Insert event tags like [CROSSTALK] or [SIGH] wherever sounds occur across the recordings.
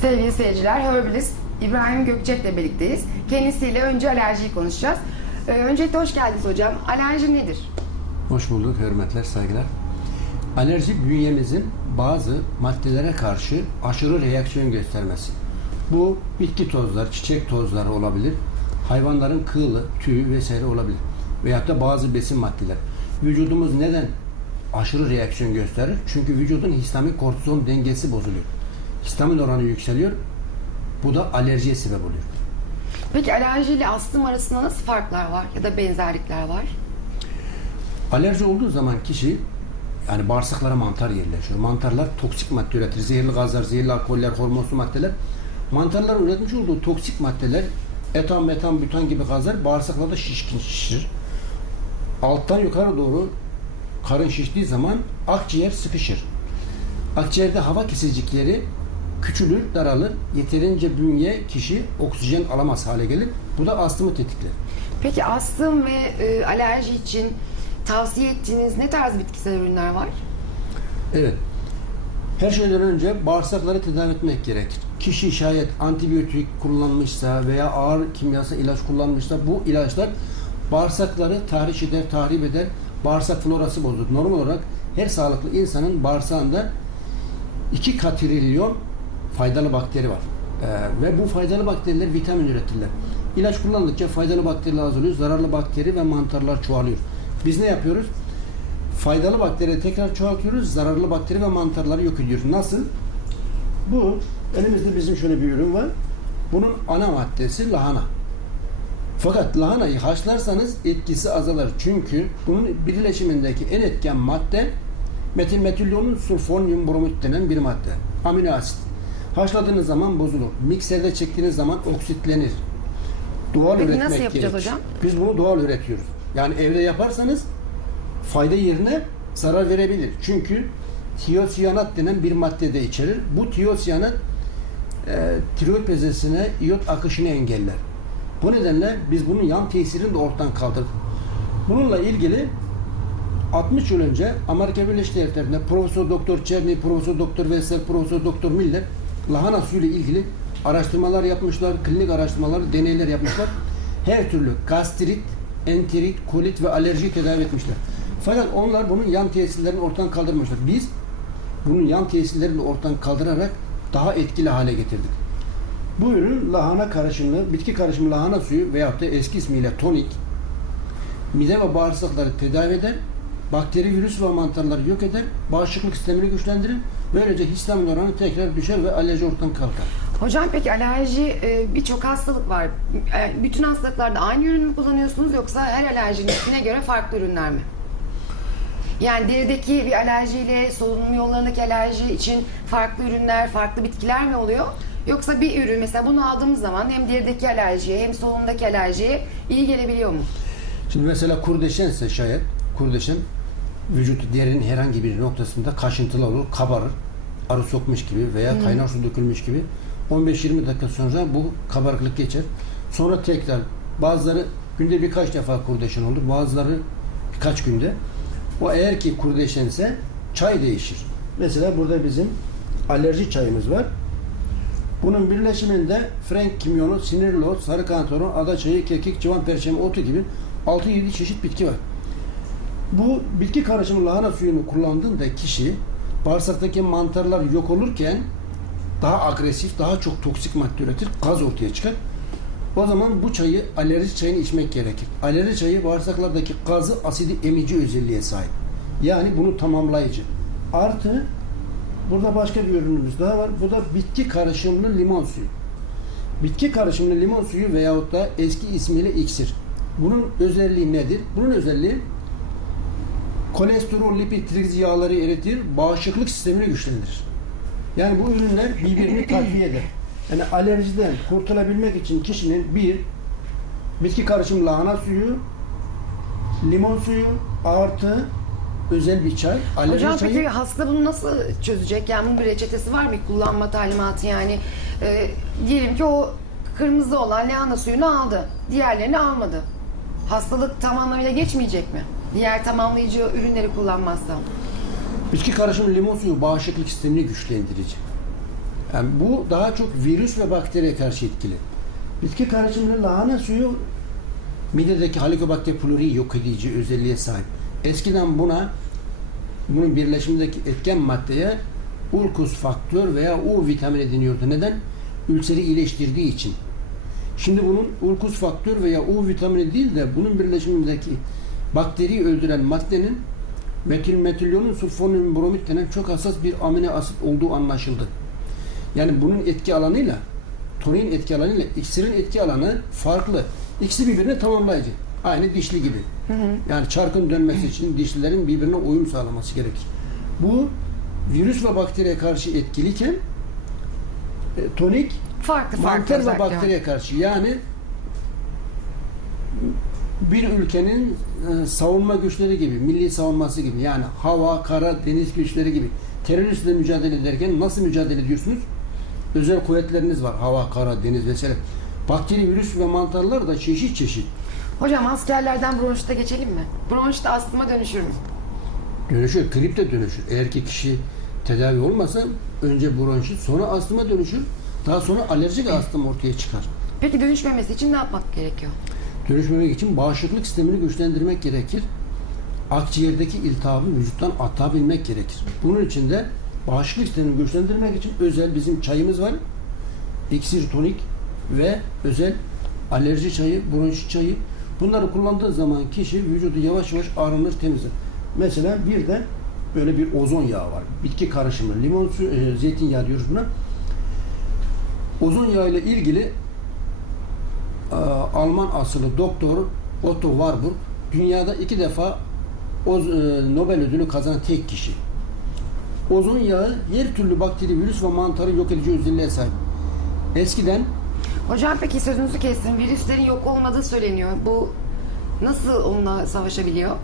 Sevgili seyirciler, Herbalist İbrahim Gökçek'le birlikteyiz. Kendisiyle önce alerjiyi konuşacağız. Ee, öncelikle hoş geldiniz hocam. Alerji nedir? Hoş bulduk, hürmetler, saygılar. Alerji bünyemizin bazı maddelere karşı aşırı reaksiyon göstermesi. Bu bitki tozları, çiçek tozları olabilir. Hayvanların kılı, tüyü vesaire olabilir. Veyahut da bazı besin maddeler. Vücudumuz neden aşırı reaksiyon gösterir? Çünkü vücudun histamin kortizon dengesi bozuluyor. Histamin oranı yükseliyor. Bu da alerjiye sebep oluyor. Peki alerji ile astım arasında nasıl farklar var ya da benzerlikler var? Alerji olduğu zaman kişi yani bağırsaklara mantar yerleşiyor. Mantarlar toksik madde üretir. Zehirli gazlar, zehirli alkoller, hormonlu maddeler. Mantarların üretmiş olduğu toksik maddeler etan, metan, butan gibi gazlar bağırsaklarda şişkin şişir. Alttan yukarı doğru karın şiştiği zaman akciğer sıkışır. Akciğerde hava kesicikleri küçülür, daralır. Yeterince bünye kişi oksijen alamaz hale gelir. Bu da astımı tetikler. Peki astım ve e, alerji için tavsiye ettiğiniz ne tarz bitkisel ürünler var? Evet. Her şeyden önce bağırsakları tedavi etmek gerekir. Kişi şayet antibiyotik kullanmışsa veya ağır kimyasal ilaç kullanmışsa bu ilaçlar bağırsakları tahriş eder, tahrip eder. Bağırsak florası bozulur. Normal olarak her sağlıklı insanın bağırsağında 2 katrilyon faydalı bakteri var. Ee, ve bu faydalı bakteriler vitamin üretirler. İlaç kullandıkça faydalı bakteriler azalıyor, zararlı bakteri ve mantarlar çoğalıyor. Biz ne yapıyoruz? Faydalı bakterileri tekrar çoğaltıyoruz, zararlı bakteri ve mantarları yok ediyoruz. Nasıl? Bu, elimizde bizim şöyle bir ürün var. Bunun ana maddesi lahana. Fakat lahanayı haşlarsanız etkisi azalır. Çünkü bunun birleşimindeki en etken madde metilmetilyonun sulfonyum bromit denen bir madde. Amino asit. Haşladığınız zaman bozulur. Mikserde çektiğiniz zaman oksitlenir. Doğal Peki üretmek nasıl yapacağız gerekir. hocam? Biz bunu doğal üretiyoruz. Yani evde yaparsanız fayda yerine zarar verebilir. Çünkü tiyosiyanat denen bir madde de içerir. Bu tiyosiyanat e, tiroid bezesine iyot akışını engeller. Bu nedenle biz bunun yan tesirini de ortadan kaldırdık. Bununla ilgili 60 yıl önce Amerika Birleşik Devletleri'nde Profesör Doktor Çerny, Profesör Doktor Veysel, Profesör Doktor Miller lahana suyu ile ilgili araştırmalar yapmışlar, klinik araştırmalar, deneyler yapmışlar. Her türlü gastrit, enterit, kolit ve alerji tedavi etmişler. Fakat onlar bunun yan tesirlerini ortadan kaldırmışlar. Biz bunun yan tesirlerini ortadan kaldırarak daha etkili hale getirdik. Bu ürün lahana karışımlı, bitki karışımı lahana suyu veyahut da eski ismiyle tonik mide ve bağırsakları tedavi eder, bakteri, virüs ve mantarları yok eder, bağışıklık sistemini güçlendirir, böylece histamin oranı tekrar düşer ve alerji ortadan kalkar. Hocam peki alerji e, birçok hastalık var. E, Bütün hastalıklarda aynı ürün mü kullanıyorsunuz yoksa her alerjinin tipine göre farklı ürünler mi? Yani derideki bir alerjiyle solunum yollarındaki alerji için farklı ürünler, farklı bitkiler mi oluyor? Yoksa bir ürün mesela bunu aldığımız zaman hem derideki alerjiye hem solunumdaki alerjiye iyi gelebiliyor mu? Şimdi mesela kurdeşense şayet, kurdeşen vücut derinin herhangi bir noktasında kaşıntılı olur, kabarır. Arı sokmuş gibi veya kaynar su dökülmüş gibi 15-20 dakika sonra bu kabarıklık geçer. Sonra tekrar bazıları günde birkaç defa kurdeşen olur, bazıları birkaç günde. O eğer ki kurdeşense çay değişir. Mesela burada bizim alerji çayımız var. Bunun birleşiminde Frank kimyonu, sinirli ot, sarı kantaron, ada çayı, kekik, civan perçemi otu gibi 6-7 çeşit bitki var. Bu bitki karışımı lahana suyunu kullandığında kişi bağırsaktaki mantarlar yok olurken daha agresif, daha çok toksik madde üretir, gaz ortaya çıkar. O zaman bu çayı alerji çayını içmek gerekir. Alerji çayı bağırsaklardaki gazı asidi emici özelliğe sahip. Yani bunu tamamlayıcı. Artı burada başka bir ürünümüz daha var. Bu da bitki karışımlı limon suyu. Bitki karışımlı limon suyu veyahut da eski ismiyle iksir. Bunun özelliği nedir? Bunun özelliği kolesterol, lipid, trigliserit yağları eritir, bağışıklık sistemini güçlendirir. Yani bu ürünler birbirini takviye eder. Yani alerjiden kurtulabilmek için kişinin bir bitki karışımı lahana suyu, limon suyu artı özel bir çay. Alerji Hocam çayı peki hasta bunu nasıl çözecek? Yani bunun bir reçetesi var mı? Kullanma talimatı yani. E, diyelim ki o kırmızı olan lahana suyunu aldı. Diğerlerini almadı. Hastalık tam anlamıyla geçmeyecek mi? Diğer tamamlayıcı ürünleri kullanmazsa. bitki karışımı limon suyu bağışıklık sistemini güçlendirici. Yani bu daha çok virüs ve bakteriye karşı etkili. Bitki karışımlı lahana suyu midedeki Helicobacter pylori yok edici özelliğe sahip. Eskiden buna bunun birleşimindeki etken maddeye urkus faktör veya U vitamini deniyordu. Neden? Ülseri iyileştirdiği için. Şimdi bunun urkus faktör veya U vitamini değil de bunun birleşimindeki bakteriyi öldüren maddenin metil metilyonun sulfonun bromit denen çok hassas bir amino asit olduğu anlaşıldı. Yani bunun etki alanıyla tonin etki alanıyla iksirin etki alanı farklı. İkisi birbirine tamamlayıcı. Aynı dişli gibi. Yani çarkın dönmesi [LAUGHS] için dişlilerin birbirine uyum sağlaması gerekir. Bu virüs ve bakteriye karşı etkiliyken e, tonik Farklı farklı mantar ve bakteriye karşı yani bir ülkenin e, savunma güçleri gibi, milli savunması gibi yani hava, kara, deniz güçleri gibi teröristle mücadele ederken nasıl mücadele ediyorsunuz? Özel kuvvetleriniz var. Hava, kara, deniz vesaire. Bakteri, virüs ve mantarlar da çeşit çeşit. Hocam askerlerden bronşita geçelim mi? Bronşit astıma dönüşür mü? Dönüşür, grip de dönüşür. Eğer ki kişi tedavi olmasa önce bronşit, sonra astıma dönüşür. Daha sonra alerjik astım ortaya çıkar. Peki dönüşmemesi için ne yapmak gerekiyor? Dönüşmemek için bağışıklık sistemini güçlendirmek gerekir. Akciğerdeki iltihabı vücuttan atabilmek gerekir. Bunun için de bağışıklık sistemini güçlendirmek için özel bizim çayımız var. İksir tonik ve özel alerji çayı, bronşit çayı. Bunları kullandığı zaman kişi vücudu yavaş yavaş arınır, temizler. Mesela bir de böyle bir ozon yağı var. Bitki karışımı. Limon suyu, e, zeytinyağı diyoruz buna. Ozon yağı ile ilgili Alman asıllı doktor Otto Warburg dünyada iki defa oz, e, Nobel ödülü kazanan tek kişi. Ozon yağı her türlü bakteri, virüs ve mantarı yok edici özelliğe sahip. Eskiden Hocam peki sözünüzü kestim. Virüslerin yok olmadığı söyleniyor. Bu nasıl onunla savaşabiliyor?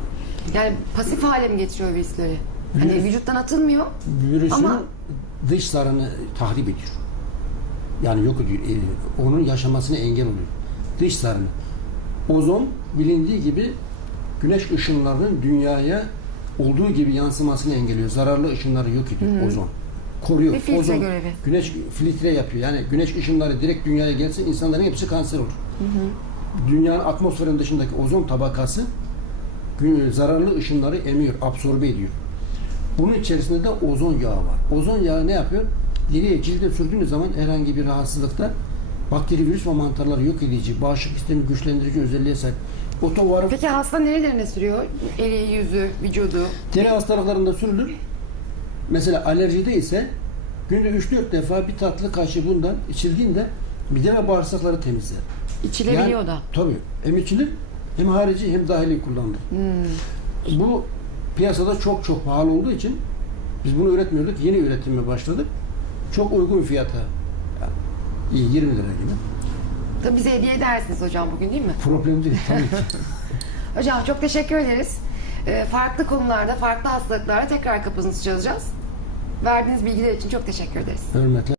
Yani pasif hale mi getiriyor virüsleri? Hani Virüs- vücuttan atılmıyor. virüsün Ama- dış zarını tahrip ediyor. Yani yok ediyor. e, Onun yaşamasına engel oluyor. Dış zarını. Ozon bilindiği gibi güneş ışınlarının dünyaya olduğu gibi yansımasını engelliyor. Zararlı ışınları yok ediyor ozon. Koruyor. Bir filtre ozon, görevi. Güneş filtre yapıyor. Yani güneş ışınları direkt dünyaya gelse insanların hepsi kanser olur. Dünyanın atmosferin dışındaki ozon tabakası zararlı ışınları emiyor, absorbe ediyor. Bunun içerisinde de ozon yağı var. Ozon yağı ne yapıyor? Deriye, cilde sürdüğünüz zaman herhangi bir rahatsızlıkta bakteri, virüs ve mantarları yok edici, bağışıklık sistemi güçlendirici özelliğe sahip. Otovarif Peki hasta nerelerine sürüyor? Eli, yüzü, vücudu. Deri hastalıklarında sürülür. Mesela alerjide ise günde 3-4 defa bir tatlı kaşığı bundan içildiğinde mide ve bağırsakları temizler. İçilebiliyor Yani- da. Tabii. Hem içilir hem harici hem dahili kullanılır. Hmm. Bu piyasada çok çok pahalı olduğu için biz bunu üretmiyorduk. Yeni üretime başladık. Çok uygun fiyata. İyi 20 lira gibi. Tabii bize hediye edersiniz hocam bugün değil mi? Problem değil tabii ki. [LAUGHS] Hocam çok teşekkür ederiz. Ee, farklı konularda, farklı hastalıklarda tekrar kapınızı çalacağız. Verdiğiniz bilgiler için çok teşekkür ederiz. Hürmetle